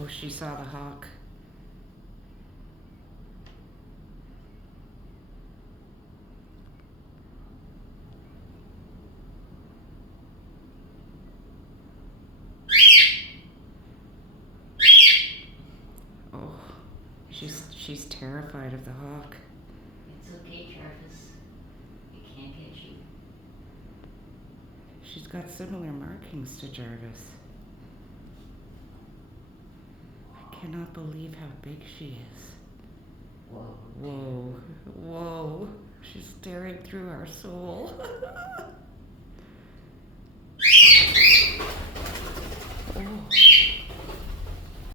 Oh, she saw the hawk. Oh, she's terrified of the hawk. It's okay, Jarvis. It can't get you. She's got similar markings to Jarvis. I cannot believe how big she is. Whoa. Whoa, whoa. She's staring through our soul.